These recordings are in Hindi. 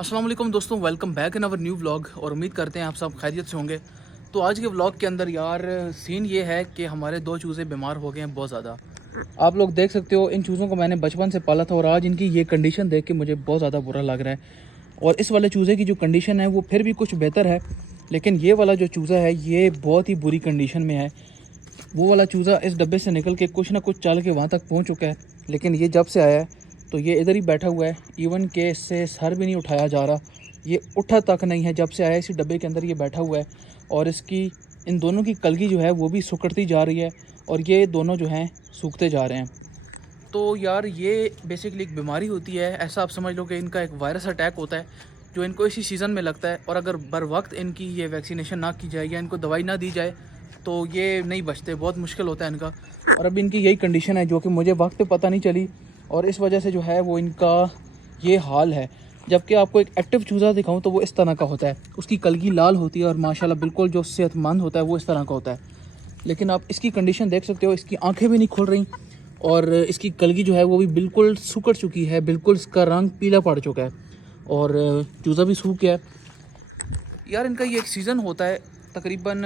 अस्सलाम वालेकुम दोस्तों, welcome back in our new vlog. और उम्मीद करते हैं आप सब खैरियत से होंगे। तो आज के व्लॉग के अंदर यार सीन ये है कि हमारे दो चूज़े बीमार हो गए हैं बहुत ज़्यादा। आप लोग देख सकते हो, इन चूज़ों को मैंने बचपन से पाला था और आज इनकी ये कंडीशन देख के मुझे बहुत ज़्यादा बुरा लग रहा है। और इस वाले चूज़े की जो कंडीशन है वो फिर भी कुछ बेहतर है, लेकिन ये वाला जो चूज़ा है ये बहुत ही बुरी कंडीशन में है। वो वाला चूज़ा इस डब्बे से निकल के कुछ ना कुछ चल के वहाँ तक पहुँच चुका है, लेकिन ये जब से आया है तो ये इधर ही बैठा हुआ है। इवन के इससे सर भी नहीं उठाया जा रहा, ये उठा तक नहीं है। जब से आया इसी डब्बे के अंदर ये बैठा हुआ है और इसकी इन दोनों की कलगी जो है वो भी सुकड़ती जा रही है और ये दोनों जो हैं सूखते जा रहे हैं। तो यार ये बेसिकली एक बीमारी होती है, ऐसा आप समझ लो कि इनका एक वायरस अटैक होता है जो इनको इसी सीज़न में लगता है। और अगर बर वक्त इनकी ये वैक्सीनेशन ना की जाए या इनको दवाई ना दी जाए तो ये नहीं बचते, बहुत मुश्किल होता है इनका। और अब इनकी यही कंडीशन है जो कि मुझे वक्त पे पता नहीं चली और इस वजह से जो है वो इनका ये हाल है। जबकि आपको एक एक्टिव चूज़ा दिखाऊं तो वो इस तरह का होता है, उसकी कलगी लाल होती है और माशाल्लाह बिल्कुल जो सेहतमंद होता है वो इस तरह का होता है। लेकिन आप इसकी कंडीशन देख सकते हो, इसकी आंखें भी नहीं खुल रही और इसकी कलगी जो है वो भी बिल्कुल सूख चुकी है, बिल्कुल इसका रंग पीला पड़ चुका है और चूज़ा भी सूख गया है। यार इनका ये एक सीज़न होता है, तकरीबन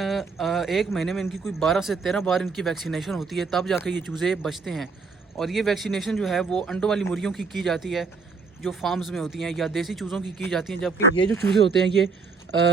एक महीने में इनकी कोई 12 से 13 बार इनकी वैक्सीनेशन होती है, तब जाके ये चूज़े बचते हैं। और ये वैक्सीनेशन जो है वो अंडों वाली मुर्गियों की जाती है जो फार्म्स में होती हैं, या देसी चूज़ों की जाती हैं। जबकि ये जो चूज़े होते हैं ये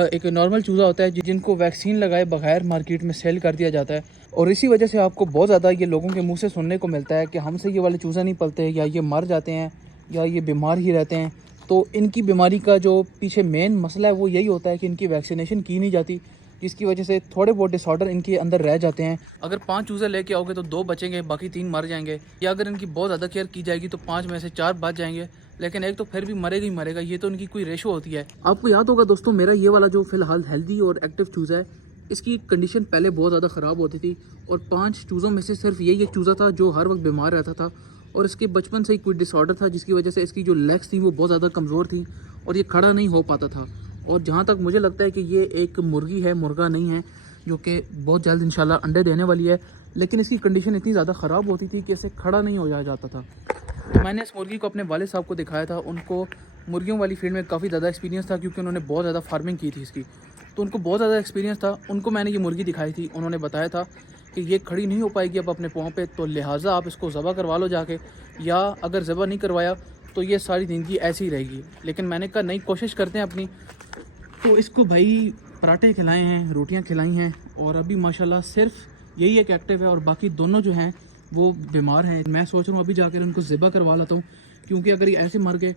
एक नॉर्मल चूज़ा होता है जिनको वैक्सीन लगाए बगैर मार्केट में सेल कर दिया जाता है। और इसी वजह से आपको बहुत ज़्यादा ये लोगों के मुंह से सुनने को मिलता है कि हमसे ये वाले चूज़ा नहीं पलते, या ये मर जाते हैं या ये बीमार ही रहते हैं। तो इनकी बीमारी का जो पीछे मेन मसला है वो यही होता है कि इनकी वैक्सीनेशन की नहीं जाती, जिसकी वजह से थोड़े बहुत डिसऑर्डर इनके अंदर रह जाते हैं। अगर 5 चूज़े लेके आओगे तो 2 बचेंगे, बाकी 3 मर जाएंगे। या अगर इनकी बहुत ज़्यादा केयर की जाएगी तो 5 में से 4 बच जाएंगे, लेकिन एक तो फिर भी मरेगा ही मरेगा। ये तो इनकी कोई रेशो होती है। आपको याद होगा दोस्तों, मेरा ये वाला जो फिलहाल हेल्दी और एक्टिव चूज़ा है, इसकी कंडीशन पहले बहुत ज़्यादा ख़राब होती थी और 5 चूज़ों में से सिर्फ यही एक चूज़ा था जो हर वक्त बीमार रहता था। और इसके बचपन से ही कोई डिसऑर्डर था जिसकी वजह से इसकी जो लेग्स थी वो बहुत ज़्यादा कमज़ोर थी और ये खड़ा नहीं हो पाता था। और जहाँ तक मुझे लगता है कि ये एक मुर्गी है, मुर्गा नहीं है, जो कि बहुत जल्द इंशाल्लाह अंडे देने वाली है। लेकिन इसकी कंडीशन इतनी ज़्यादा ख़राब होती थी कि इसे खड़ा नहीं हो जाता था। तो मैंने इस मुर्गी को अपने वालिद साहब को दिखाया था। उनको मुर्गियों वाली फील्ड में काफ़ी ज़्यादा एक्सपीरियंस था क्योंकि उन्होंने बहुत ज़्यादा फार्मिंग की थी इसकी, तो उनको बहुत ज़्यादा एक्सपीरियंस था। उनको मैंने ये मुर्गी दिखाई थी, उन्होंने बताया था कि ये खड़ी नहीं हो पाएगी अब अपने पाँव पे, तो लिहाजा आप इसको ज़बह करवा लो जाके, या अगर ज़बह नहीं करवाया तो ये सारी ज़िंदगी ऐसी ही रहेगी। लेकिन मैंने कहा नहीं, कोशिश करते हैं अपनी। तो इसको भाई पराठे खिलाए हैं, रोटियां खिलाई हैं और अभी माशाल्लाह सिर्फ यही एक एक्टिव है और बाकी दोनों जो हैं वो बीमार हैं। मैं सोच रहा हूँ अभी जाकर उनको ज़िबा करवा लेता हूँ, क्योंकि अगर ये ऐसे मर गए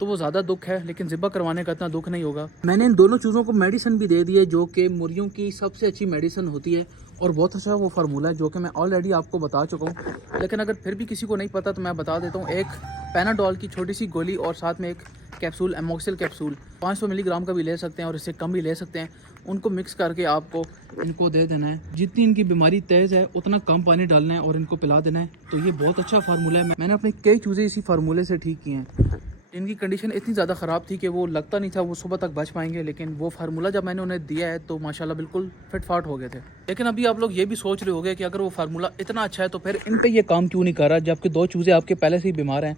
तो वो ज़्यादा दुख है, लेकिन ज़िबा करवाने का इतना दुख नहीं होगा। मैंने इन दोनों चीज़ों को मेडिसिन भी दे दी है जो कि मुर्गियों की सबसे अच्छी मेडिसिन होती है और बहुत अच्छा वो फार्मूला है जो कि मैं ऑलरेडी आपको बता चुका हूँ। लेकिन अगर फिर भी किसी को नहीं पता तो मैं बता देता हूँ। एक पैनाडोल की छोटी सी गोली और साथ में एक कैप्सूल, एमोक्सिल कैप्सूल 500 मिलीग्राम का भी ले सकते हैं और इससे कम भी ले सकते हैं। उनको मिक्स करके आपको इनको दे देना है। जितनी इनकी बीमारी तेज़ है उतना कम पानी डालना है और इनको पिला देना है। तो ये बहुत अच्छा फार्मूला है। मैंने अपने कई चूज़े इसी फार्मूले से ठीक किए हैं। इनकी कंडीशन इतनी ज़्यादा ख़राब थी कि वो लगता नहीं था वो सुबह तक बच पाएंगे, लेकिन वो फार्मूला जब मैंने उन्हें दिया है तो माशाल्लाह बिल्कुल फिट फाट हो गए थे। लेकिन अभी आप लोग ये भी सोच रहे होंगे कि अगर वो फार्मूला इतना अच्छा है तो फिर इन पे ये काम क्यों नहीं कर रहा, जबकि 2 चूज़े आपके पहले से ही बीमार हैं।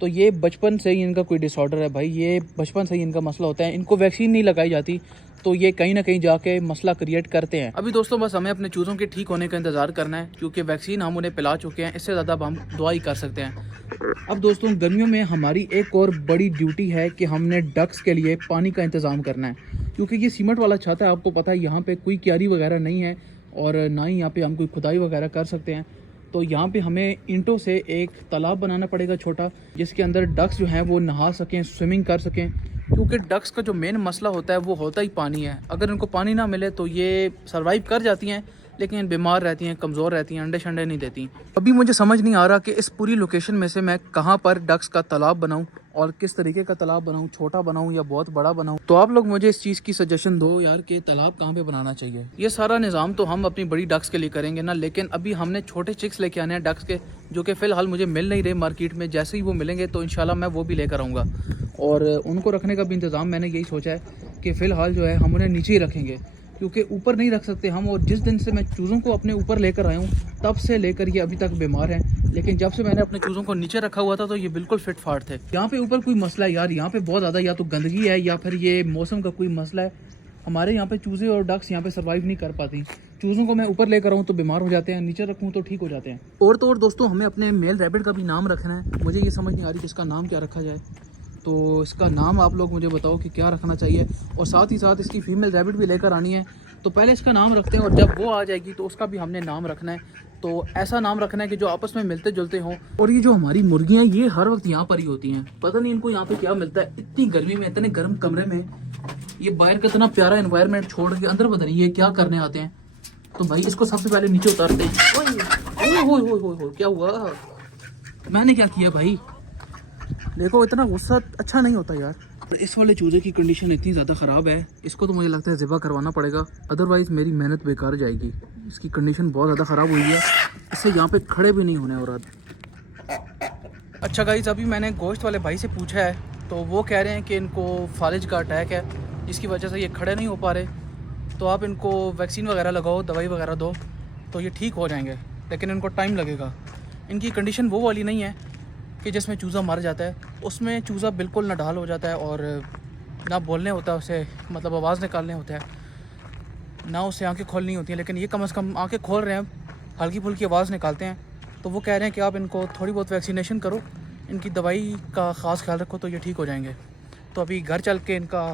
तो ये बचपन से ही इनका कोई डिसऑर्डर है भाई, ये बचपन से ही इनका मसला होता है। इनको वैक्सीन नहीं लगाई जाती तो ये कहीं ना कहीं जाके मसला क्रिएट करते हैं। अभी दोस्तों बस हमें अपने चूज़ों के ठीक होने का इंतज़ार करना है, क्योंकि वैक्सीन हम उन्हें पिला चुके हैं। इससे ज़्यादा अब हम दुआ ही कर सकते हैं। अब दोस्तों गर्मियों में हमारी एक और बड़ी ड्यूटी है कि हमने डक्स के लिए पानी का इंतज़ाम करना है, क्योंकि ये सीमेंट वाला छत है, आपको पता है यहाँ पे कोई क्यारी वगैरह नहीं है और ना ही यहाँ पे हम कोई खुदाई वगैरह कर सकते हैं। तो यहाँ पे हमें ईंटों से एक तालाब बनाना पड़ेगा छोटा, जिसके अंदर डक्स जो हैं वो नहा सकें, स्विमिंग कर सकें। क्योंकि डक्स का जो मेन मसला होता है वो होता ही पानी है। अगर इनको पानी ना मिले तो ये सर्वाइव कर जाती हैं, लेकिन बीमार रहती हैं, कमज़ोर रहती हैं, अंडे शंडे नहीं देती। अभी मुझे समझ नहीं आ रहा कि इस पूरी लोकेशन में से मैं कहाँ पर डक्स का तालाब बनाऊँ और किस तरीके का तालाब बनाऊँ, छोटा बनाऊँ या बहुत बड़ा बनाऊँ। तो आप लोग मुझे इस चीज़ की सजेशन दो यार कि तालाब कहाँ पे बनाना चाहिए। ये सारा निज़ाम तो हम अपनी बड़ी डक्स के लिए करेंगे ना, लेकिन अभी हमने छोटे चिक्स लेके आने हैं डक्स के, जो कि फ़िलहाल मुझे मिल नहीं रहे मार्केट में। जैसे ही वो मिलेंगे तो इंशाल्लाह मैं वो भी लेकर आऊँगा और उनको रखने का भी इंतज़ाम मैंने यही सोचा है कि फ़िलहाल जो है हम उन्हें नीचे ही रखेंगे, क्योंकि ऊपर नहीं रख सकते हम। और जिस दिन से मैं चूज़ों को अपने ऊपर लेकर आया हूँ तब से लेकर ये अभी तक बीमार हैं। लेकिन जब से मैंने अपने चूज़ों को नीचे रखा हुआ था तो ये बिल्कुल फिट फाट थे। यहाँ पे ऊपर कोई मसला है यार, यहाँ पे बहुत ज़्यादा या तो गंदगी है या फिर ये मौसम का कोई मसला है। हमारे यहाँ पे चूज़े और डक्स यहाँ पे सर्वाइव नहीं कर पाती। चूज़ों को मैं ऊपर लेकर आऊँ तो बीमार हो जाते हैं, नीचे रखूँ तो ठीक हो जाते हैं। और तो और दोस्तों, हमें अपने मेल रैबिट का भी नाम रखना है। मुझे ये समझ नहीं आ रही कि इसका नाम क्या रखा जाए, तो इसका नाम आप लोग मुझे बताओ कि क्या रखना चाहिए। और साथ ही साथ इसकी फीमेल रैबिट भी लेकर आनी है, तो पहले इसका नाम रखते हैं और जब वो आ जाएगी तो उसका भी हमने नाम रखना है। तो ऐसा नाम रखना है कि जो आपस में मिलते जुलते हों। और ये जो हमारी मुर्गियाँ ये हर वक्त यहाँ पर ही होती हैं, पता नहीं इनको यहाँ पे क्या मिलता है। इतनी गर्मी में, इतने गर्म कमरे में, ये बाहर का इतना प्यारा एनवायरनमेंट छोड़ के अंदर पता नहीं ये क्या करने आते हैं। तो भाई इसको सबसे पहले नीचे उतारते हैं। ओए क्या हुआ, मैंने क्या किया भाई? देखो इतना गुस्सा अच्छा नहीं होता यार। इस वाले चूजे की कंडीशन इतनी ज़्यादा ख़राब है, इसको तो मुझे लगता है ज़िबा करवाना पड़ेगा, अदरवाइज़ मेरी मेहनत बेकार जाएगी। इसकी कंडीशन बहुत ज़्यादा ख़राब हुई है, इससे यहाँ पे खड़े भी नहीं होने। और अच्छा गाइस, अभी मैंने गोश्त वाले भाई से पूछा है तो वो कह रहे हैं कि इनको फालिज का अटैक है, जिसकी वजह से ये खड़े नहीं हो पा रहे। तो आप इनको वैक्सीन वगैरह लगाओ, दवाई वगैरह दो तो ये ठीक हो जाएंगे, लेकिन इनको टाइम लगेगा। इनकी कंडीशन वो वाली नहीं है कि जिसमें चूज़ा मर जाता है, उसमें चूज़ा बिल्कुल नडाल हो जाता है और ना बोलने होता है उसे, मतलब आवाज़ निकालने होता है, ना उससे आंखें खोलनी होती हैं। लेकिन ये कम से कम आंखें खोल रहे हैं, हल्की फुल्की आवाज़ निकालते हैं। तो वो कह रहे हैं कि आप इनको थोड़ी बहुत वैक्सीनेशन करो, इनकी दवाई का ख़ास ख्याल रखो तो ये ठीक हो जाएंगे। तो अभी घर चल के इनका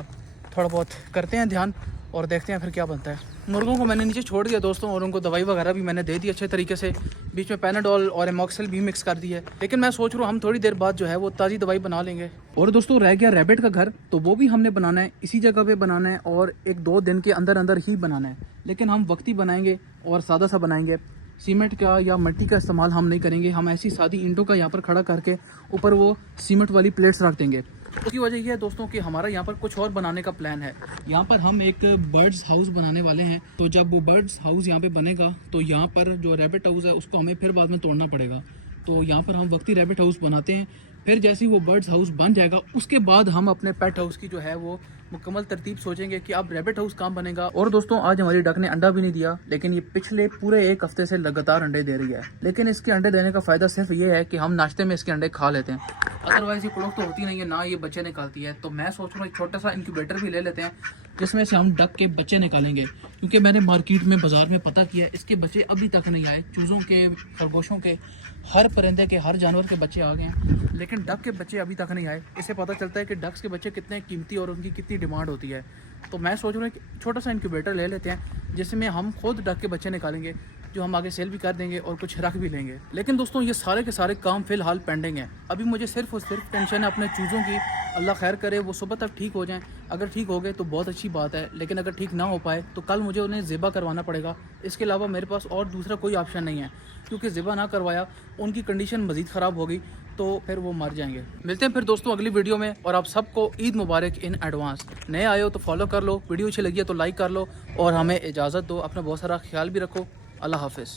थोड़ा बहुत करते हैं ध्यान और देखते हैं फिर क्या बनता है। मुर्गों को मैंने नीचे छोड़ दिया दोस्तों, और उनको दवाई वगैरह भी मैंने दे दी अच्छे तरीके से। बीच में पैनाडोल और एमॉक्सिल भी मिक्स कर दी है। लेकिन मैं सोच रहा हूँ हम थोड़ी देर बाद जो है वो ताज़ी दवाई बना लेंगे। और दोस्तों रह गया रैबिट का घर, तो वो भी हमने बनाना है, इसी जगह पे बनाना है और 1-2 दिन के अंदर अंदर ही बनाना है। लेकिन हम वक्ती बनाएंगे और सादा सा बनाएंगे, सीमेंट का या मिट्टी का इस्तेमाल हम नहीं करेंगे। हम ऐसी सादी ईंटों का यहाँ पर खड़ा करके ऊपर वो सीमेंट वाली प्लेट्स रख देंगे। उसकी वजह यह है दोस्तों कि हमारा यहाँ पर कुछ और बनाने का प्लान है। यहाँ पर हम एक बर्ड्स हाउस बनाने वाले हैं। तो जब वो बर्ड्स हाउस यहाँ पे बनेगा तो यहाँ पर जो रैबिट हाउस है उसको हमें फिर बाद में तोड़ना पड़ेगा। तो यहाँ पर हम वक्ती रैबिट हाउस बनाते हैं, फिर जैसे ही वो बर्ड्स हाउस बन जाएगा उसके बाद हम अपने पेट हाउस की जो है वो मुकम्मल तरतीब सोचेंगे कि अब रैबिट हाउस कहाँ बनेगा। और दोस्तों आज हमारी डक ने अंडा भी नहीं दिया, लेकिन ये पिछले पूरे 1 हफ्ते से लगातार अंडे दे रही है। लेकिन इसके अंडे देने का फ़ायदा सिर्फ ये है कि हम नाश्ते में इसके अंडे खा लेते हैं, अदरवाइज ये कुड़क तो होती नहीं है ना, ये बच्चे निकालती है। तो मैं सोच रहा हूँ एक छोटा सा इंक्यूबेटर भी ले लेते हैं जिसमें से हम डक के बच्चे निकालेंगे, क्योंकि मैंने मार्केट में बाज़ार में पता किया इसके बच्चे अभी तक नहीं आए। चूज़ों के, खरगोशों के, हर परिंदे के, हर जानवर के बच्चे आ गए हैं, लेकिन डक के बच्चे अभी तक नहीं आए। इससे पता चलता है कि डक्स के बच्चे कितने कीमती और उनकी कितनी डिमांड होती है। तो मैं सोच रहा हूँ कि छोटा सा इंक्यूबेटर ले लेते हैं जिसमें हम खुद डक के बच्चे निकालेंगे, जो हम आगे सेल भी कर देंगे और कुछ रख भी लेंगे। लेकिन दोस्तों ये सारे के सारे काम फ़िलहाल पेंडिंग हैं। अभी मुझे सिर्फ और सिर्फ टेंशन है अपने चूज़ों की। अल्लाह खैर करे वो सुबह तक ठीक हो जाएं। अगर ठीक हो गए तो बहुत अच्छी बात है, लेकिन अगर ठीक ना हो पाए तो कल मुझे उन्हें ज़िबा करवाना पड़ेगा। इसके अलावा मेरे पास और दूसरा कोई ऑप्शन नहीं है, क्योंकि ज़िबा ना करवाया उनकी कंडीशन मज़ीद ख़राब हो गई तो फिर वो मर जाएंगे। मिलते हैं फिर दोस्तों अगली वीडियो में, और आप सबको ईद मुबारक इन एडवांस। नए आए हो तो फॉलो कर लो, वीडियो अच्छी लगी है तो लाइक कर लो, और हमें इजाज़त दो। अपना बहुत सारा ख्याल भी रखो। अल्लाह हाफिज़।